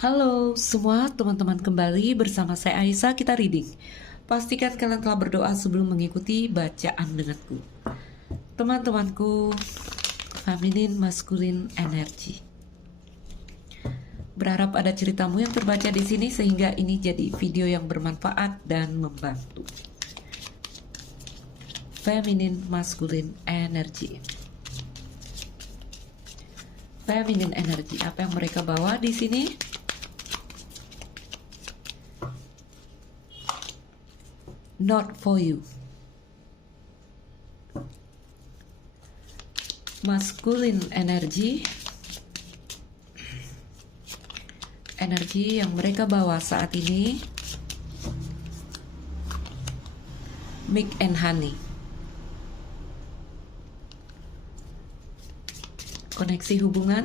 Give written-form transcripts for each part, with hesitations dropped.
Halo semua teman-teman, kembali bersama saya Aisyah, kita reading. Pastikan kalian telah berdoa sebelum mengikuti bacaan denganku. Teman-temanku, feminin maskulin energi. Berharap ada ceritamu yang terbaca di sini sehingga ini jadi video yang bermanfaat dan membantu. Feminin maskulin energi. Feminin energi, apa yang mereka bawa di sini? Not for you. Masculine energy, energi yang mereka bawa saat ini, milk and honey. Koneksi hubungan,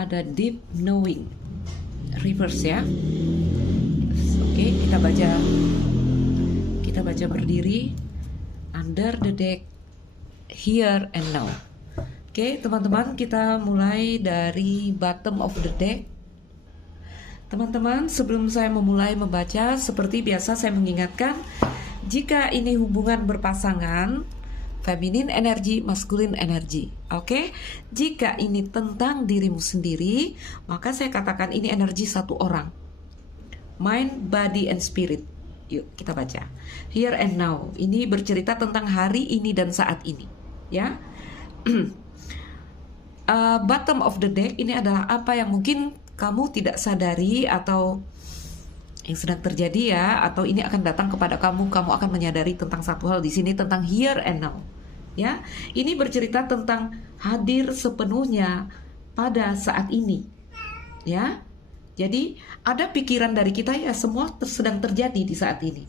ada deep knowing, reverse ya. Oke, kita baca berdiri. Under the deck, here and now. Oke, teman-teman, kita mulai dari bottom of the deck. Teman-teman, sebelum saya memulai membaca, seperti biasa saya mengingatkan, jika ini hubungan berpasangan, feminin energi, maskulin energi. Oke, jika ini tentang dirimu sendiri, maka saya katakan ini energi satu orang. Mind, body, and spirit. Yuk kita baca. Here and now. Ini bercerita tentang hari ini dan saat ini. Ya. Bottom of the deck ini adalah apa yang mungkin kamu tidak sadari atau yang sedang terjadi ya, atau ini akan datang kepada kamu akan menyadari tentang satu hal di sini, tentang here and now. Ya, ini bercerita tentang hadir sepenuhnya pada saat ini. Ya. Jadi, ada pikiran dari kita ya, semua sedang terjadi di saat ini.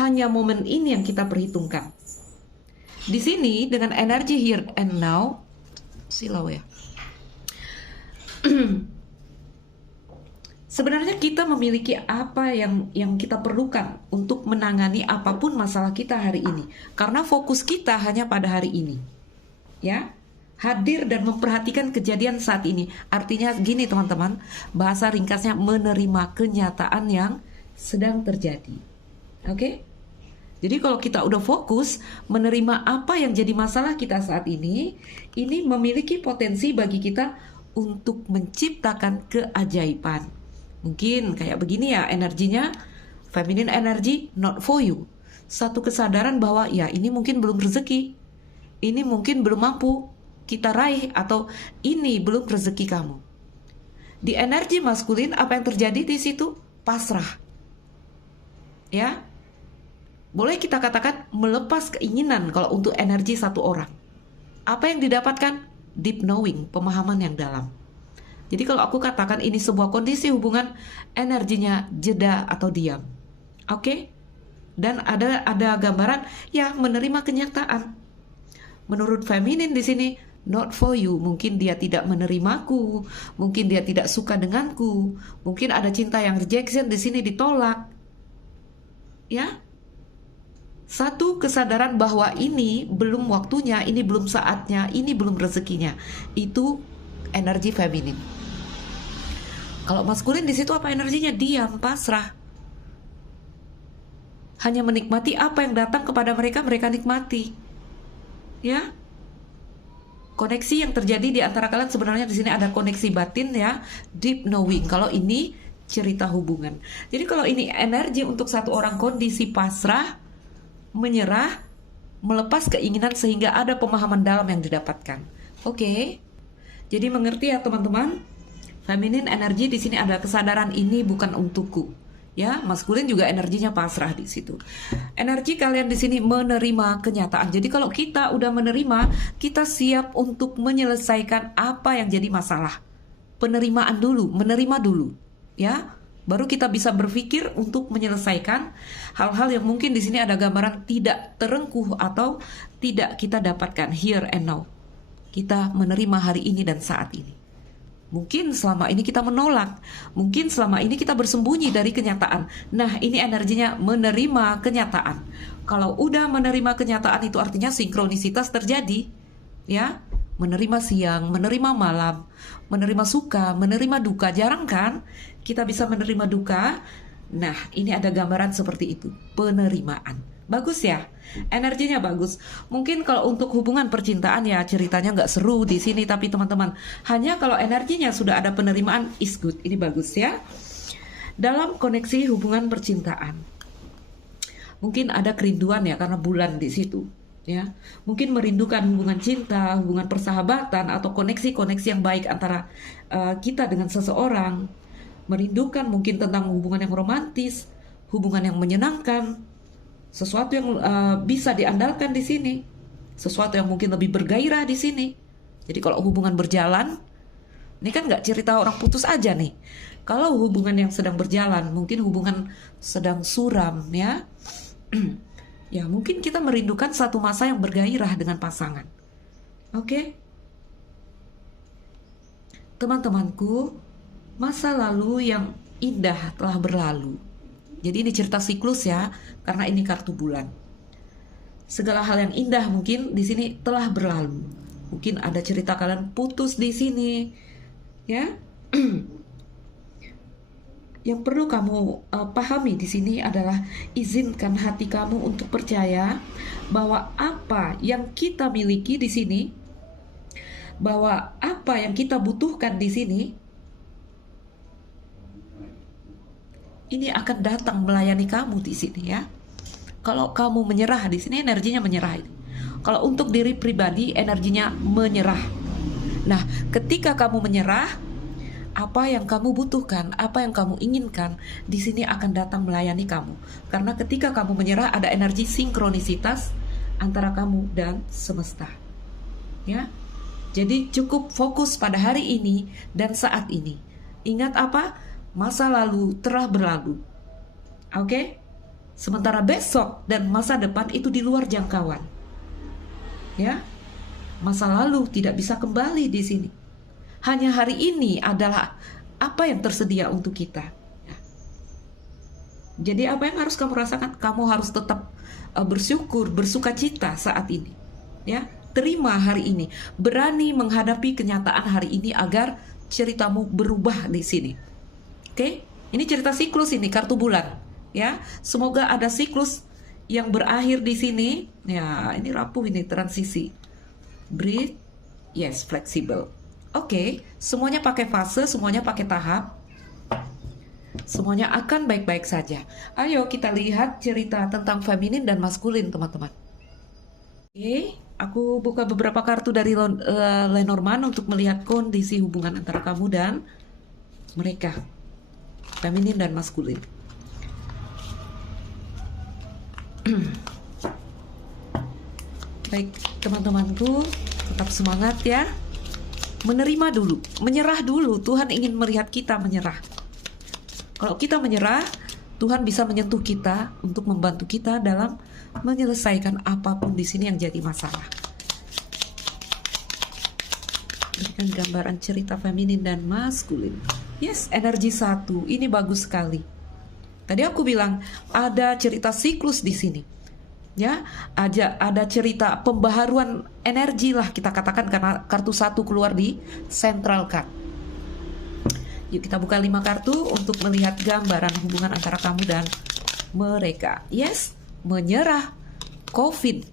Hanya momen ini yang kita perhitungkan. Di sini dengan energi here and now, silau ya. Sebenarnya kita memiliki apa yang kita perlukan untuk menangani apapun masalah kita hari ini. Karena fokus kita hanya pada hari ini. Ya, hadir dan memperhatikan kejadian saat ini. Artinya gini teman-teman, bahasa ringkasnya menerima kenyataan yang sedang terjadi. Oke? Jadi kalau kita udah fokus menerima apa yang jadi masalah kita saat ini memiliki potensi bagi kita untuk menciptakan keajaiban. Mungkin kayak begini ya energinya, feminine energy not for you. Satu kesadaran bahwa ya ini mungkin belum rezeki, ini mungkin belum mampu kita raih, atau ini belum rezeki kamu. Di energi maskulin apa yang terjadi di situ? Pasrah. Ya. Boleh kita katakan melepas keinginan kalau untuk energi satu orang. Apa yang didapatkan? Deep knowing, pemahaman yang dalam. Jadi kalau aku katakan ini sebuah kondisi hubungan, energinya jeda atau diam. Oke? Dan ada gambaran ya menerima kenyataan. Menurut feminin di sini not for you. Mungkin dia tidak menerimaku, mungkin dia tidak suka denganku, mungkin ada cinta yang rejection di sini, ditolak. Ya? Satu kesadaran bahwa ini belum waktunya, ini belum saatnya, ini belum rezekinya. Itu energi feminin. Kalau maskulin di situ apa energinya? Diam, pasrah. Hanya menikmati apa yang datang kepada mereka nikmati. Ya? Koneksi yang terjadi di antara kalian sebenarnya di sini ada koneksi batin ya, deep knowing. Kalau ini cerita hubungan. Jadi kalau ini energi untuk satu orang, kondisi pasrah, menyerah, melepas keinginan sehingga ada pemahaman dalam yang didapatkan. Oke. Jadi mengerti ya teman-teman? Feminin energi di sini ada kesadaran ini bukan untukku. Ya, maskulin juga energinya pasrah di situ. Energi kalian di sini menerima kenyataan. Jadi kalau kita udah menerima, kita siap untuk menyelesaikan apa yang jadi masalah. Penerimaan dulu, menerima dulu, ya. Baru kita bisa berpikir untuk menyelesaikan hal-hal yang mungkin di sini ada gambaran tidak terengkuh atau tidak kita dapatkan here and now. Kita menerima hari ini dan saat ini. Mungkin selama ini kita menolak, mungkin selama ini kita bersembunyi dari kenyataan. Nah, ini energinya menerima kenyataan. Kalau udah menerima kenyataan itu artinya sinkronisitas terjadi, ya. Menerima siang, menerima malam, menerima suka, menerima duka. Jarang kan kita bisa menerima duka. Nah, ini ada gambaran seperti itu, penerimaan. Bagus ya, energinya bagus. Mungkin kalau untuk hubungan percintaan ya ceritanya nggak seru di sini, tapi teman-teman, hanya kalau energinya sudah ada penerimaan is good. Ini bagus ya. Dalam koneksi hubungan percintaan, mungkin ada kerinduan ya karena bulan di situ. Ya, mungkin merindukan hubungan cinta, hubungan persahabatan, atau koneksi-koneksi yang baik antara kita dengan seseorang. Merindukan mungkin tentang hubungan yang romantis, hubungan yang menyenangkan, sesuatu yang bisa diandalkan di sini, sesuatu yang mungkin lebih bergairah di sini. Jadi kalau hubungan berjalan, ini kan nggak cerita orang putus aja nih. Kalau hubungan yang sedang berjalan, mungkin hubungan sedang suram ya. Ya mungkin kita merindukan satu masa yang bergairah dengan pasangan. Oke? Teman-temanku, masa lalu yang indah telah berlalu. Jadi ini cerita siklus ya, karena ini kartu bulan. Segala hal yang indah mungkin di sini telah berlalu. Mungkin ada cerita kalian putus di sini, ya. Yang perlu kamu pahami di sini adalah izinkan hati kamu untuk percaya bahwa apa yang kita miliki di sini, bahwa apa yang kita butuhkan di sini, ini akan datang melayani kamu di sini ya. Kalau kamu menyerah di sini energinya menyerah. Kalau untuk diri pribadi energinya menyerah. Nah, ketika kamu menyerah, apa yang kamu butuhkan, apa yang kamu inginkan, di sini akan datang melayani kamu. Karena ketika kamu menyerah ada energi sinkronisitas antara kamu dan semesta. Ya. Jadi cukup fokus pada hari ini dan saat ini. Ingat apa? Masa lalu telah berlalu. Oke? Sementara besok dan masa depan itu di luar jangkauan. Ya? Masa lalu tidak bisa kembali di sini. Hanya hari ini adalah apa yang tersedia untuk kita. Ya. Jadi apa yang harus kamu rasakan? Kamu harus tetap bersyukur, bersukacita saat ini. Ya? Terima hari ini. Berani menghadapi kenyataan hari ini agar ceritamu berubah di sini. Oke, ini cerita siklus ini, kartu bulan. Ya, semoga ada siklus yang berakhir di sini. Ya, ini rapuh ini transisi. Breathe, yes, flexible. Oke, semuanya pakai fase, semuanya pakai tahap. Semuanya akan baik-baik saja. Ayo kita lihat cerita tentang feminin dan maskulin, teman-teman. Oke, aku buka beberapa kartu dari Lenormand untuk melihat kondisi hubungan antara kamu dan mereka. Feminin dan maskulin. Baik, teman-temanku, tetap semangat ya. Menerima dulu, menyerah dulu. Tuhan ingin melihat kita menyerah. Kalau kita menyerah, Tuhan bisa menyentuh kita untuk membantu kita dalam menyelesaikan apapun di sini yang jadi masalah. Berikan gambaran cerita feminin dan maskulin. Yes, energi satu. Ini bagus sekali. Tadi aku bilang ada cerita siklus di sini. Ya, ada cerita pembaharuan energi lah kita katakan karena kartu satu keluar di central card. Yuk kita buka 5 kartu untuk melihat gambaran hubungan antara kamu dan mereka. Yes, menyerah, COVID.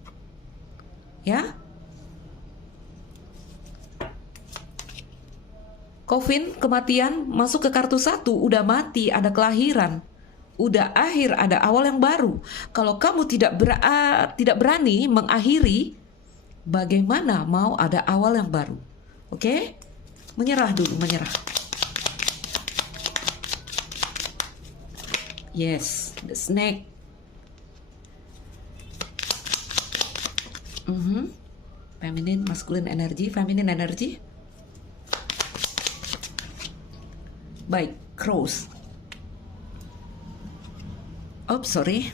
Ya. COVID, kematian, masuk ke kartu satu, udah mati, ada kelahiran, udah akhir, ada awal yang baru. Kalau kamu tidak berani mengakhiri, bagaimana mau ada awal yang baru? Oke? Menyerah dulu, menyerah. Yes, the snake. Feminine, masculine energy, feminine energy. Baik, cross. Oops, sorry.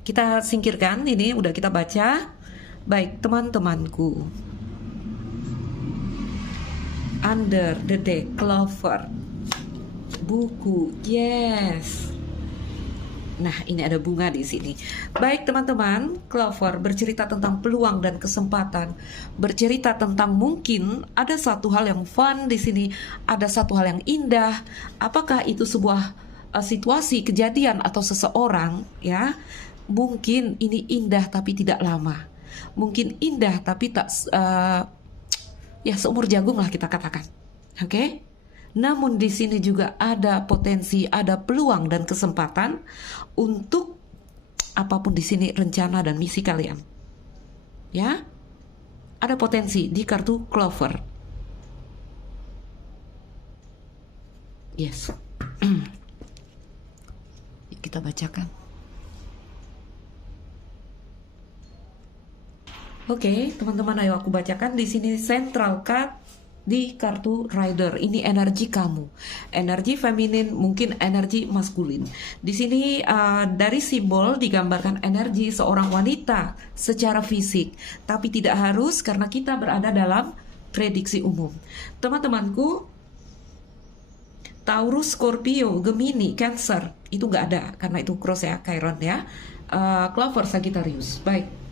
Kita singkirkan, ini udah kita baca. Baik, teman-temanku. Under the deck, Clover. Buku, yes. Nah, ini ada bunga di sini. Baik teman-teman, Clover bercerita tentang peluang dan kesempatan. Bercerita tentang mungkin ada satu hal yang fun di sini, ada satu hal yang indah. Apakah itu sebuah situasi, kejadian atau seseorang, ya? Mungkin ini indah tapi tidak lama. Mungkin indah tapi tak ya seumur jagung lah kita katakan. Oke? Namun di sini juga ada potensi, ada peluang dan kesempatan untuk apapun di sini rencana dan misi kalian. Ya, ada potensi di kartu Clover. Yes. Kita bacakan. Oke, teman-teman, ayo aku bacakan di sini central card. Di kartu Rider ini energi kamu, energi feminin, mungkin energi maskulin. Di sini dari simbol digambarkan energi seorang wanita secara fisik, tapi tidak harus karena kita berada dalam prediksi umum. Teman-temanku, Taurus, Scorpio, Gemini, Cancer itu nggak ada karena itu cross ya, Chiron ya. Clover, Sagittarius. Baik.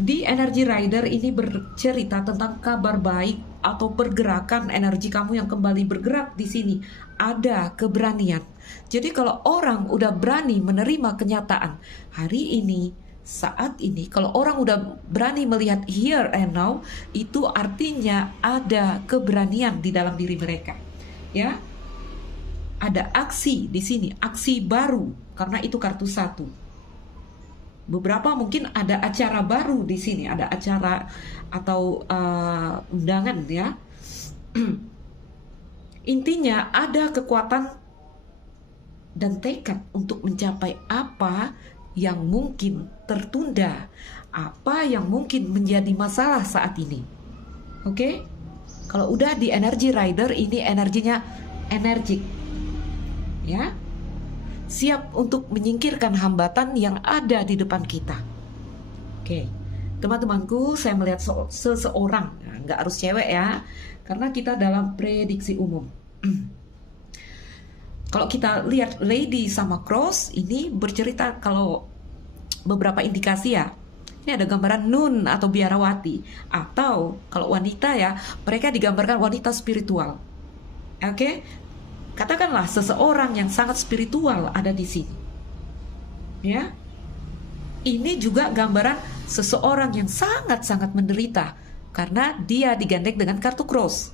Di energi rider ini bercerita tentang kabar baik atau pergerakan energi kamu yang kembali bergerak di sini. Ada keberanian. Jadi kalau orang udah berani menerima kenyataan hari ini, saat ini, kalau orang udah berani melihat here and now, itu artinya ada keberanian di dalam diri mereka. Ya, ada aksi di sini, aksi baru karena itu kartu 1. Beberapa mungkin ada acara baru di sini, ada acara atau undangan ya. Intinya ada kekuatan dan tekad untuk mencapai apa yang mungkin tertunda, apa yang mungkin menjadi masalah saat ini. Oke? Kalau udah di energi rider ini energinya energik. Ya. Siap untuk menyingkirkan hambatan yang ada di depan kita. Oke, teman-temanku, saya melihat seseorang, nah, nggak harus cewek ya, karena kita dalam prediksi umum. Kalau kita lihat lady sama cross, ini bercerita kalau beberapa indikasi ya. Ini ada gambaran nun atau biarawati, atau kalau wanita ya, mereka digambarkan wanita spiritual. Oke? Katakanlah seseorang yang sangat spiritual ada di sini. Ya. Ini juga gambaran seseorang yang sangat-sangat menderita karena dia digandeng dengan kartu cross.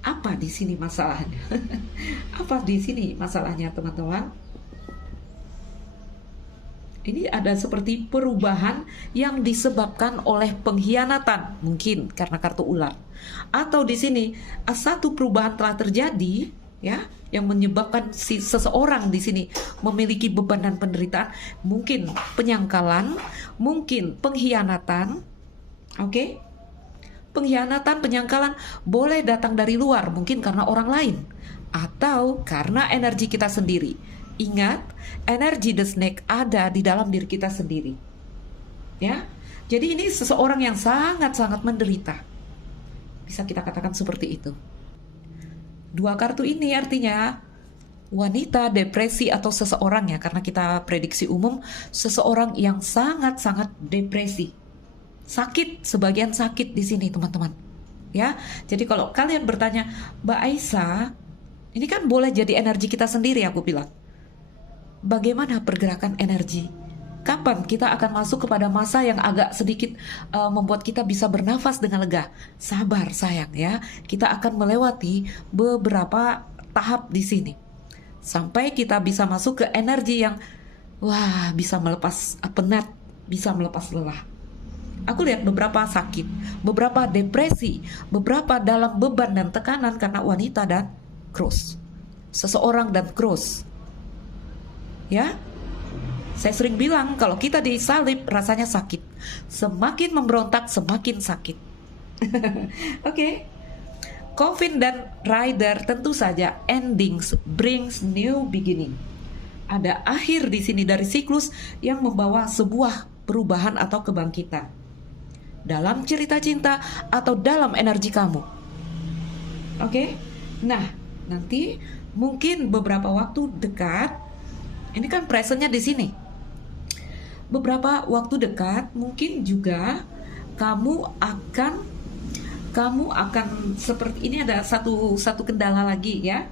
Apa di sini masalahnya? Apa di sini masalahnya, teman-teman? Ini ada seperti perubahan yang disebabkan oleh pengkhianatan, mungkin karena kartu ular. Atau di sini satu perubahan telah terjadi, ya, yang menyebabkan si seseorang di sini memiliki beban dan penderitaan, mungkin penyangkalan, mungkin pengkhianatan, oke? Pengkhianatan, penyangkalan boleh datang dari luar, mungkin karena orang lain, atau karena energi kita sendiri. Ingat, energi the snake ada di dalam diri kita sendiri. Ya. Jadi ini seseorang yang sangat-sangat menderita. Bisa kita katakan seperti itu. Dua kartu ini artinya wanita, depresi atau seseorang ya, karena kita prediksi umum seseorang yang sangat-sangat depresi. Sakit, sebagian sakit di sini, teman-teman. Ya. Jadi kalau kalian bertanya, Mbak Aisyah, ini kan boleh jadi energi kita sendiri, aku bilang. Bagaimana pergerakan energi? Kapan kita akan masuk kepada masa yang agak sedikit membuat kita bisa bernafas dengan lega? Sabar sayang ya, kita akan melewati beberapa tahap di sini. Sampai kita bisa masuk ke energi yang wah, bisa melepas penat, bisa melepas lelah. Aku lihat beberapa sakit, beberapa depresi, beberapa dalam beban dan tekanan karena wanita dan cross. Seseorang dan cross. Ya, saya sering bilang kalau kita disalib rasanya sakit. Semakin memberontak semakin sakit. Oke. Coffin dan Rider tentu saja endings brings new beginning. Ada akhir di sini dari siklus yang membawa sebuah perubahan atau kebangkitan. dalam cerita cinta, atau dalam energi kamu. Oke? Nah, nanti mungkin beberapa waktu dekat, ini kan presentnya di sini. Beberapa waktu dekat mungkin juga kamu akan seperti ini, ada satu kendala lagi ya.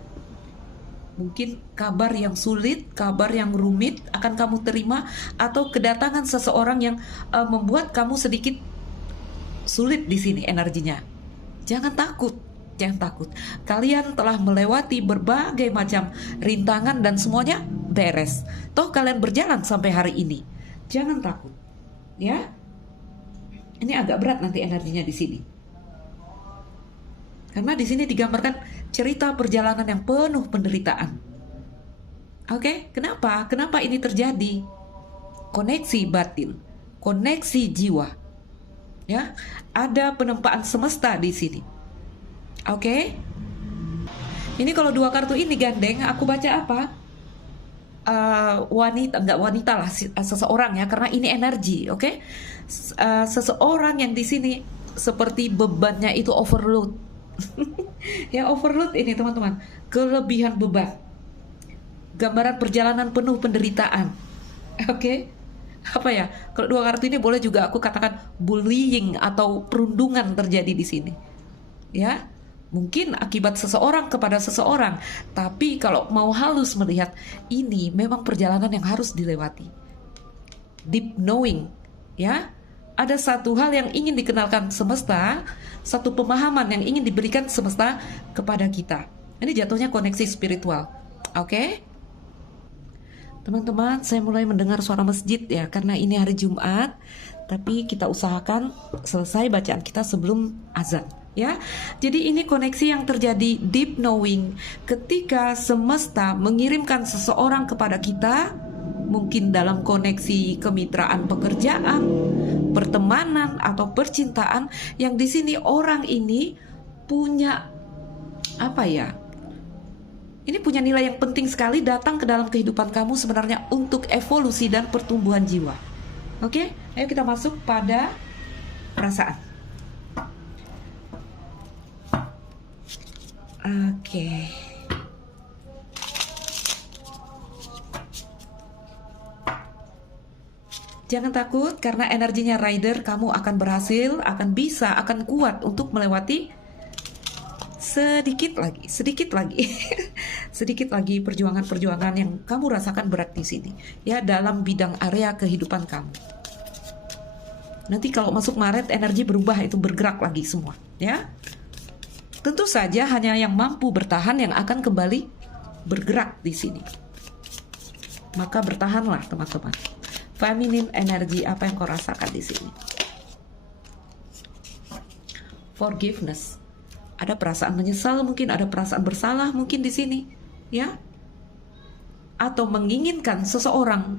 Mungkin kabar yang sulit, kabar yang rumit akan kamu terima, atau kedatangan seseorang yang membuat kamu sedikit sulit di sini energinya. Jangan takut. Kalian telah melewati berbagai macam rintangan dan semuanya beres. Toh kalian berjalan sampai hari ini. Jangan takut. Ya. Ini agak berat nanti energinya di sini. Karena di sini digambarkan cerita perjalanan yang penuh penderitaan. Oke, kenapa? Kenapa ini terjadi? Koneksi batin, koneksi jiwa. Ya, ada penempaan semesta di sini. Oke. Ini kalau dua kartu ini gandeng, aku baca apa? Enggak wanita lah, seseorang ya, karena ini energi, oke? Seseorang yang di sini seperti bebannya itu overload. Ya, overload ini teman-teman, kelebihan beban. Gambaran perjalanan penuh penderitaan. Oke. Apa ya? Kalau dua kartu ini boleh juga aku katakan bullying atau perundungan terjadi di sini. Ya. Mungkin akibat seseorang kepada seseorang, tapi kalau mau halus melihat, ini memang perjalanan yang harus dilewati. Deep knowing, ya. Ada satu hal yang ingin dikenalkan semesta, satu pemahaman yang ingin diberikan semesta kepada kita. Ini jatuhnya koneksi spiritual. Oke? Teman-teman, saya mulai mendengar suara masjid ya, karena ini hari Jumat, tapi kita usahakan selesai bacaan kita sebelum azan. Ya, jadi ini koneksi yang terjadi deep knowing ketika semesta mengirimkan seseorang kepada kita, mungkin dalam koneksi kemitraan pekerjaan, pertemanan atau percintaan, yang di sini orang ini punya apa ya? Ini punya nilai yang penting sekali datang ke dalam kehidupan kamu sebenarnya untuk evolusi dan pertumbuhan jiwa. Oke, ayo kita masuk pada perasaan. Oke. Jangan takut karena energinya rider, kamu akan berhasil, akan bisa, akan kuat untuk melewati sedikit lagi sedikit lagi perjuangan-perjuangan yang kamu rasakan berat di sini ya, dalam bidang area kehidupan kamu. Nanti kalau masuk Maret energi berubah, itu bergerak lagi semua ya. Tentu saja hanya yang mampu bertahan yang akan kembali bergerak di sini. Maka bertahanlah teman-teman. Feminine energy, apa yang kau rasakan di sini? Forgiveness. Ada perasaan menyesal mungkin, ada perasaan bersalah mungkin di sini, ya. Atau menginginkan seseorang.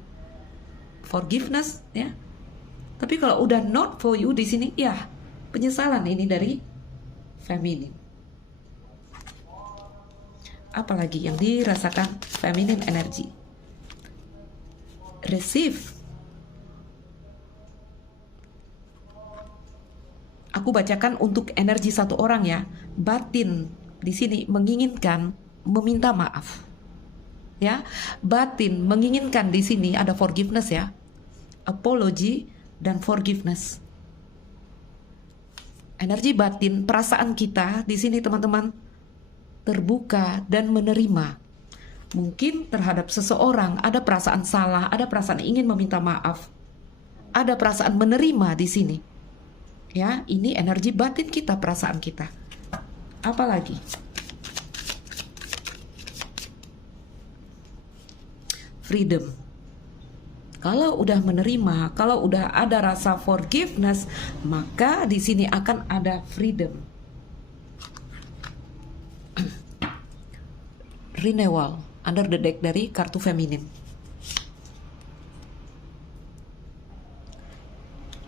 Forgiveness, ya. Tapi kalau udah not for you di sini, ya, penyesalan ini dari feminine. Apalagi yang dirasakan feminine energy? Receive. Aku bacakan untuk energi satu orang ya. Batin di sini menginginkan meminta maaf. Ya, batin menginginkan di sini ada forgiveness ya. Apology dan forgiveness. Energi batin, perasaan kita di sini teman-teman terbuka dan menerima. Mungkin terhadap seseorang ada perasaan salah, ada perasaan ingin meminta maaf, ada perasaan menerima di sini. Ya, ini energi batin kita, perasaan kita. Apalagi? Freedom. Kalau udah menerima, kalau udah ada rasa forgiveness, maka di sini akan ada freedom. Renewal under the deck dari kartu feminin.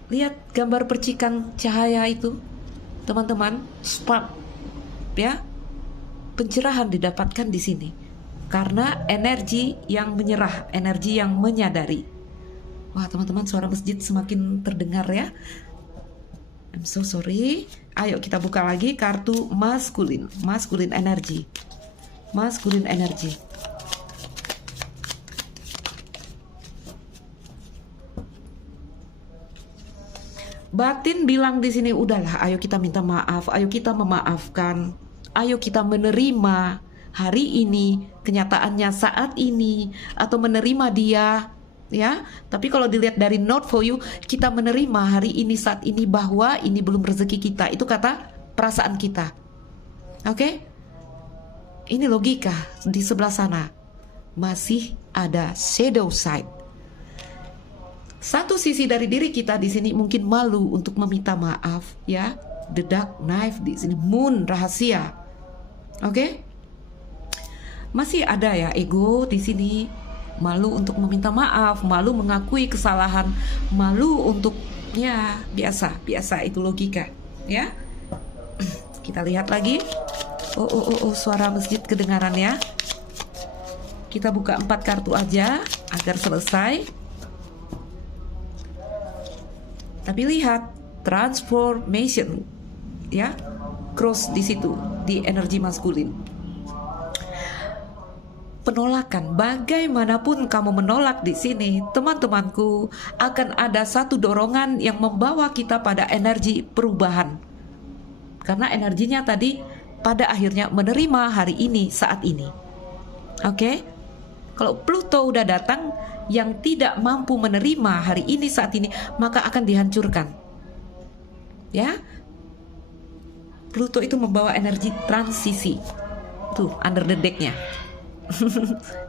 Lihat gambar percikan cahaya itu, teman-teman, spark, ya, pencerahan didapatkan di sini karena energi yang menyerah, energi yang menyadari. Wah, teman-teman, suara masjid semakin terdengar ya. I'm so sorry. Ayo kita buka lagi kartu maskulin. Maskulin energy. Maskulin energy. Batin bilang di sini, udahlah, ayo kita minta maaf, ayo kita memaafkan, ayo kita menerima hari ini, kenyataannya saat ini, atau menerima dia, ya. Tapi kalau dilihat dari note for you, kita menerima hari ini, saat ini, bahwa ini belum rezeki kita. Itu kata perasaan kita. Oke? Ini logika. Di sebelah sana masih ada shadow side. Satu sisi dari diri kita di sini mungkin malu untuk meminta maaf, ya. The Dark Knife di sini, Moon, rahasia. Oke? Masih ada ya ego di sini, malu untuk meminta maaf, malu mengakui kesalahan, malu untuk, ya, biasa itu logika, ya. Kita lihat lagi. Oh, suara masjid kedengaran ya. Kita buka 4 kartu aja agar selesai. Tapi lihat transformation, ya, cross di situ, di energi maskulin. Penolakan, bagaimanapun kamu menolak di sini, teman-temanku, akan ada satu dorongan yang membawa kita pada energi perubahan. Karena energinya tadi pada akhirnya menerima hari ini, saat ini. Oke? Kalau Pluto udah datang, yang tidak mampu menerima hari ini, saat ini, maka akan dihancurkan. Ya, Pluto itu membawa energi transisi. Tuh, under the deck-nya.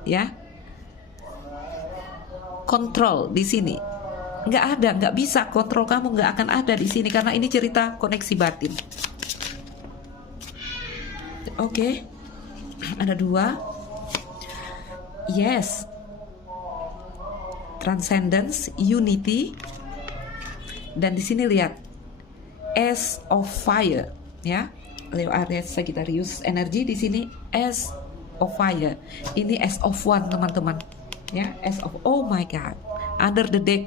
Ya, kontrol di sini nggak ada, nggak bisa kontrol kamu, nggak akan ada di sini karena ini cerita koneksi batin. Oke, ada 2. Yes. Transcendence, unity, dan di sini lihat Ace of Fire, ya. Leo Aries Sagittarius energi di sini Ace of Fire. Ini Ace of One, teman-teman, ya. Ace of, oh my God, under the deck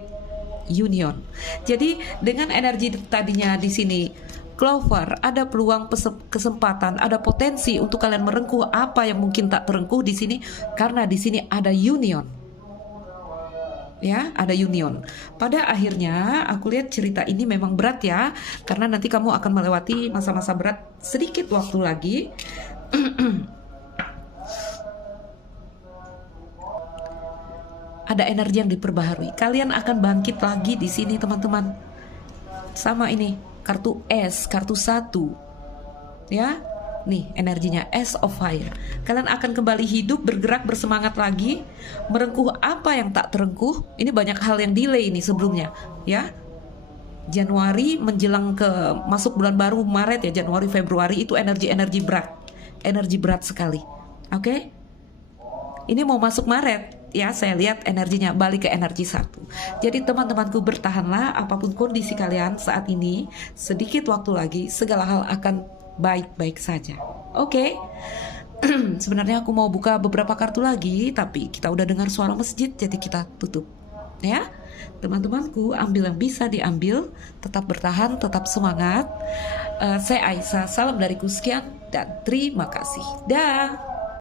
union. Jadi dengan energi tadinya di sini Clover, ada peluang, kesempatan, ada potensi untuk kalian merengkuh apa yang mungkin tak terengkuh di sini karena di sini ada union. Ya, ada union. Pada akhirnya aku lihat cerita ini memang berat ya, karena nanti kamu akan melewati masa-masa berat sedikit waktu lagi. Ada energi yang diperbaharui. Kalian akan bangkit lagi di sini, teman-teman. Sama ini, kartu S, kartu 1. Ya. Nih energinya Ace of Fire. Kalian akan kembali hidup, bergerak, bersemangat lagi, merengkuh apa yang tak terengkuh. Ini banyak hal yang delay ini sebelumnya, ya. Januari menjelang ke masuk bulan baru Maret ya, Januari Februari itu energi berat sekali. Oke? Ini mau masuk Maret ya, saya lihat energinya balik ke energi 1. Jadi teman-temanku, bertahanlah apapun kondisi kalian saat ini. Sedikit waktu lagi segala hal akan baik-baik saja. Oke. Sebenarnya aku mau buka beberapa kartu lagi, tapi kita udah dengar suara masjid, jadi kita tutup. Ya, teman-temanku, ambil yang bisa diambil, tetap bertahan, tetap semangat. Saya Aisyah, salam dariku, sekian dan terima kasih. Dah.